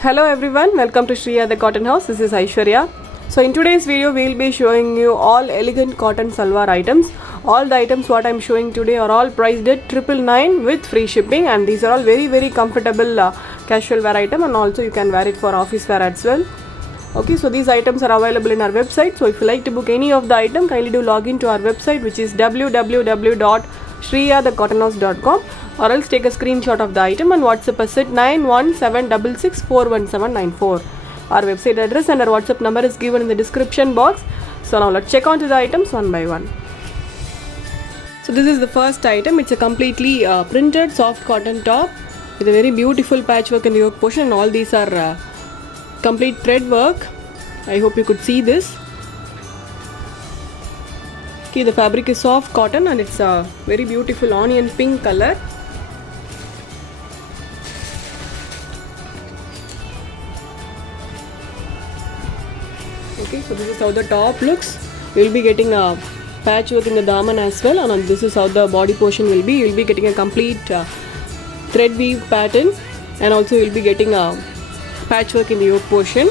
Hello everyone, welcome to Shriya the Cotton House. This is Aishwarya. So in today's video we will be showing you all elegant cotton salwar items. All the items what I am showing today are all priced at 999 with free shipping, and these are all very comfortable casual wear item, and also you can wear it for office wear as well. Okay, so these items are available in our website. So if you like to book any of the item, kindly do log in to our website, which is www.shriyadhecottonhouse.com, or else take a screenshot of the item and WhatsApp us at 9176641794. Our website address and our WhatsApp number is given in the description box. So now let's check on to the items one by one. So this is the first item. It's a completely printed soft cotton top with a very beautiful patchwork in the yoke portion, and all these are complete thread work. I hope you could see this. Okay, the fabric is soft cotton and it's a very beautiful onion pink color. Okay, so this is how the top looks. You will be getting a patchwork in the daman as well, and this is how the body portion will be. You will be getting a complete thread weave pattern, and also you will be getting a patchwork in the yoke portion.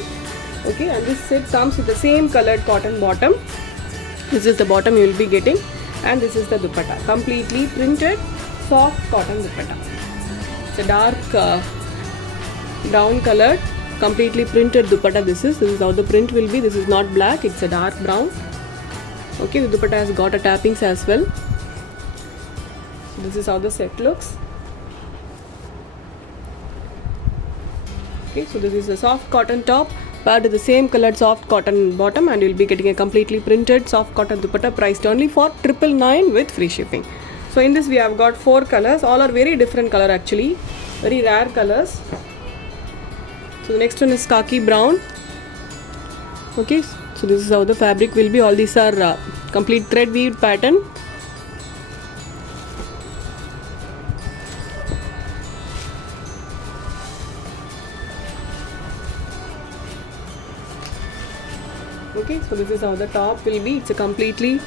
Okay, and this set comes with the same colored cotton bottom. This is the bottom you will be getting, and this is the dupatta, completely printed soft cotton dupatta. It's a dark brown colored, completely printed dupatta. This is how the print will be. This is not black, it's a dark brown. Okay, the dupatta has got a tappings as well. This is how the set looks. Okay, so this is a soft cotton top paired with the same colored soft cotton bottom, and you will be getting a completely printed soft cotton dupatta priced only for 999 with free shipping. So in this we have got 4 colors. All are very different color actually, very rare colors. So the next one is khaki brown. Okay, so this is how the fabric will be. All these are complete thread weaved pattern. Okay, so this is how the top will be. It's a completely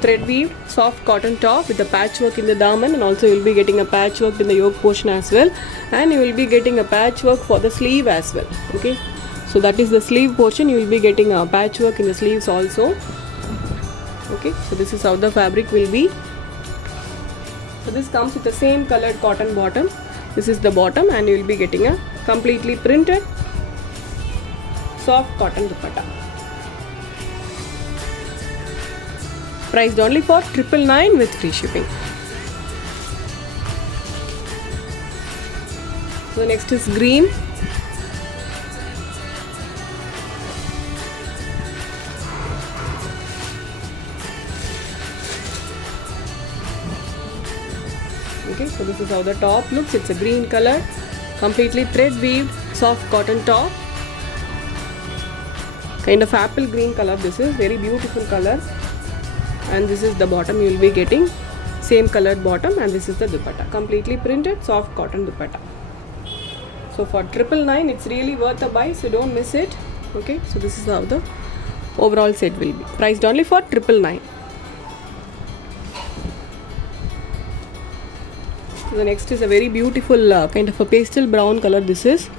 thread weaved soft cotton top with a patchwork in the daman, and also you will be getting a patchwork in the yoke portion as well, and you will be getting a patchwork for the sleeve as well. Okay, so that is the sleeve portion. You will be getting a patchwork in the sleeves also. Okay, so this is how the fabric will be. So this comes with the same colored cotton bottom. This is the bottom, and you will be getting a completely printed soft cotton dupatta, priced only for 999 with free shipping. So next is green. Okay, so this is how the top looks. It's a green color, completely thread weaved soft cotton top, kind of apple green color. This is very beautiful color, and this is the bottom you will be getting, same colored bottom, and this is the dupatta, completely printed soft cotton dupatta. So for 999 it's really worth a buy, so don't miss it. Okay, so this is how the overall set will be, priced only for 999. So the next is a very beautiful kind of a pastel brown color. This is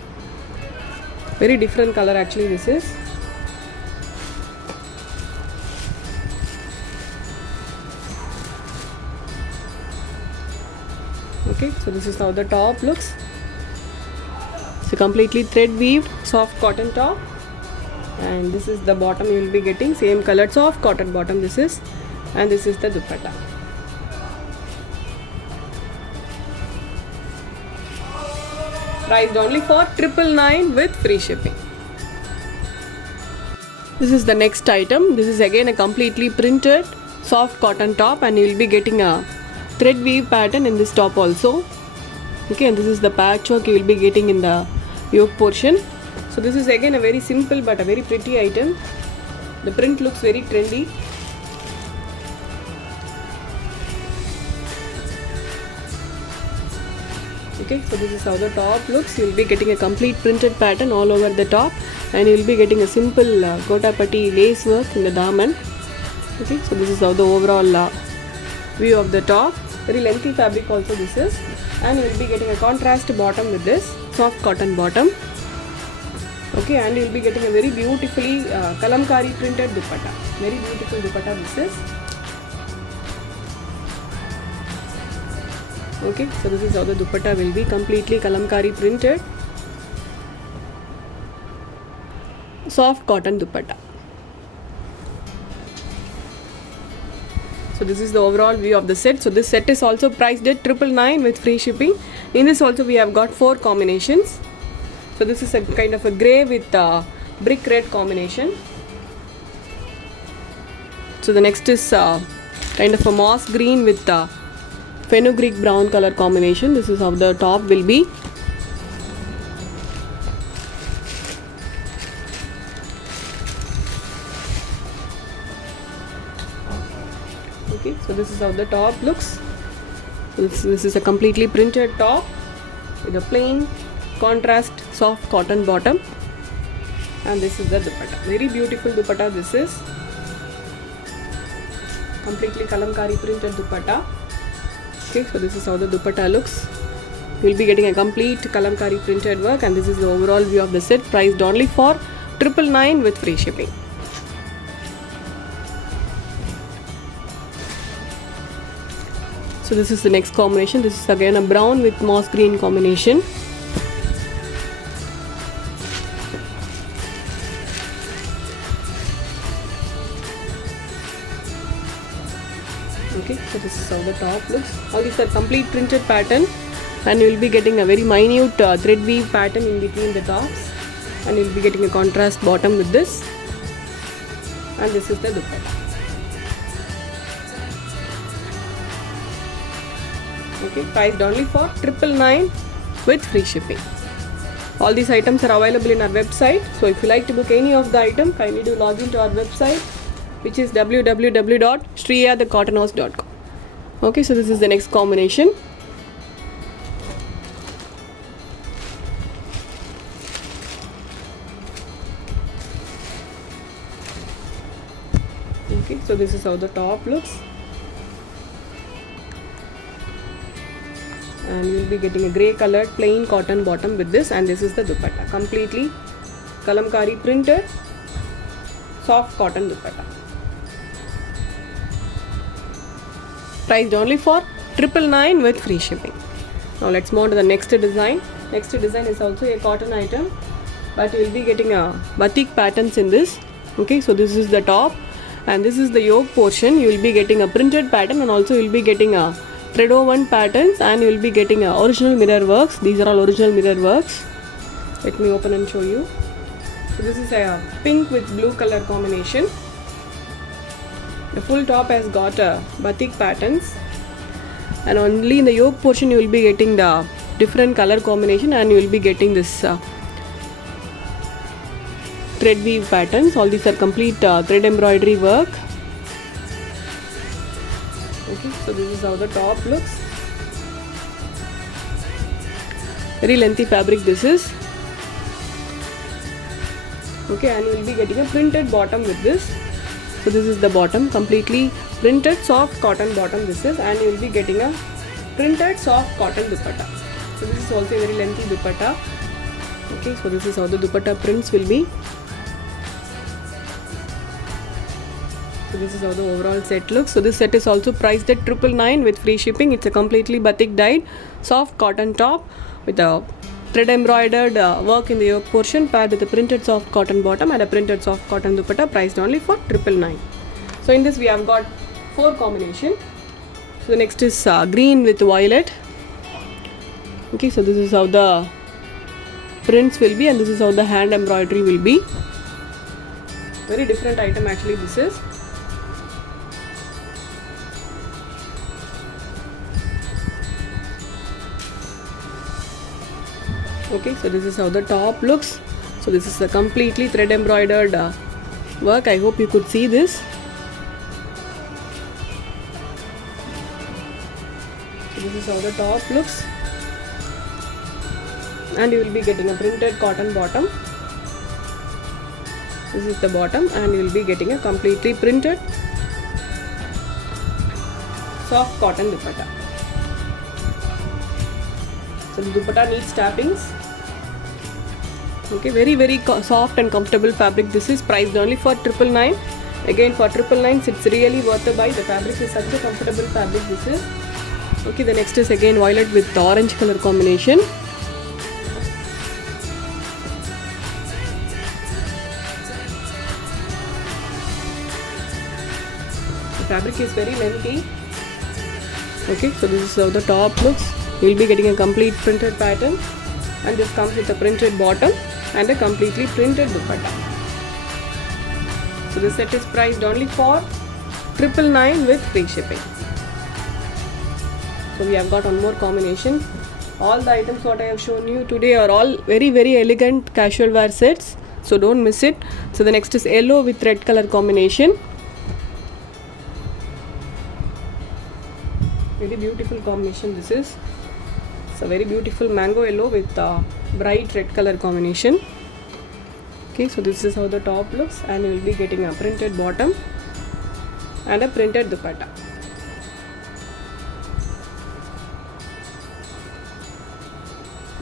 very different color actually. This is okay, so this is how the top looks. It's a completely thread weaved soft cotton top, and this is the bottom you will be getting, same colored soft cotton bottom. This is, and this is the dupatta. Priced only for 999 with free shipping. This is the next item. This is again a completely printed soft cotton top, and you will be getting a thread weave pattern in this top also. Okay, and this is the patchwork you will be getting in the yoke portion. So this is again a very simple but a very pretty item. The print looks very trendy. Okay, so this is how the top looks. You will be getting a complete printed pattern all over the top, and you will be getting a simple gotapati lace work in the daman. Okay, so this is how the overall view of the top. Very lengthy fabric also this is. and you will be getting a contrast bottom with this soft cotton bottom. Okay, and you will be getting a very beautifully kalamkari printed dupatta. Very beautiful dupatta this is. Okay, so this is how the dupatta will be, completely kalamkari printed, soft cotton dupatta. So this is the overall view of the set. So this set is also priced at 999 with free shipping. In this also we have got 4 combinations. So this is a kind of a grey with brick red combination. So the next is kind of a moss green with fenugreek brown color combination. This is how the top will be. Okay, so this is how the top looks. So this is a completely printed top with a plain contrast soft cotton bottom, and this is the dupatta. Very beautiful dupatta this is. Completely kalamkari printed dupatta. Okay, so this is how the dupatta looks. You will be getting a complete kalamkari printed work, and this is the overall view of the set, priced only for 999 with free shipping. So this is the next combination. This is again a brown with moss green combination. Okay, so this is how the top looks. All these are complete printed pattern, and you will be getting a very minute thread weave pattern in between the tops, and you will be getting a contrast bottom with this, and this is the dupatta. Okay, priced only for 999 with free shipping. All these items are available in our website. So if you like to book any of the item, kindly do log into our website, which is www.shriyadthecottonhouse.com. Okay, so this is the next combination. Okay, so this is how the top looks. And you will be getting a grey colored plain cotton bottom with this, and this is the dupatta, completely kalamkari printed soft cotton dupatta, priced only for 999 with free shipping. Now let's move on to the next design. Next design is also a cotton item, but you will be getting a batik patterns in this. Okay, so this is the top, and this is the yoke portion. You will be getting a printed pattern, and also you will be getting a thread woven patterns, and you will be getting original mirror works. These are all original mirror works. Let me open and show you. So this is a pink with blue color combination. The full top has got batik patterns, and only in the yoke portion you will be getting the different color combination, and you will be getting this thread weave patterns. All these are complete thread embroidery work. Okay, so this is how the top looks. Very lengthy fabric this is. Okay, and you will be getting a printed bottom with this. So this is the bottom, completely printed soft cotton bottom this is, and you will be getting a printed soft cotton dupatta. So this is also a very lengthy dupatta. Okay, so this is how the dupatta prints will be. So this is how the overall set looks. So this set is also priced at 999 with free shipping. It's a completely batik dyed soft cotton top with a thread embroidered work in the yoke portion, paired with a printed soft cotton bottom and a printed soft cotton dupatta, priced only for 999. So in this we have got 4 combinations. So the next is green with violet. Okay, so this is how the prints will be, and this is how the hand embroidery will be. Very different item actually this is. Okay, so this is how the top looks. So this is a completely thread embroidered work. I hope you could see this. So this is how the top looks, and you will be getting a printed cotton bottom. This is the bottom, and you will be getting a completely printed soft cotton dupatta. So the dupatta needs tappings. Okay, very soft and comfortable fabric. This is priced only for 999. Again, for 999, it's really worth the buy. The fabric is such a comfortable fabric. This is okay. The next is again violet with orange color combination. The fabric is very lengthy. Okay, so this is how the top looks. You will be getting a complete printed pattern, and this comes with a printed bottom and a completely printed dupatta. So this set is priced only for 999 with free shipping. So we have got one more combination. All the items what I have shown you today are all very elegant casual wear sets. So don't miss it. So the next is yellow with red color combination. Very beautiful combination this is. It's a very beautiful mango yellow with bright red color combination. Okay, so this is how the top looks, and you will be getting a printed bottom and a printed dupatta.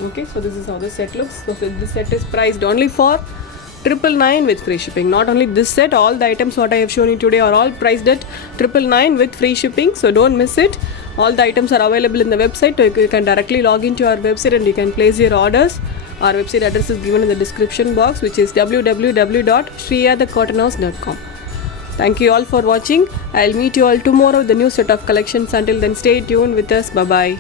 Okay, so this is how the set looks. So this set is priced only for 999 with free shipping. Not only this set, all the items what I have shown you today are all priced at 999 with free shipping. So don't miss it. All the items are available in the website. You can directly log into our website and you can place your orders. Our website address is given in the description box, which is www.shriyathecottonhouse.com. Thank you all for watching. I'll meet you all tomorrow with the new set of collections. Until then, stay tuned with us. Bye bye.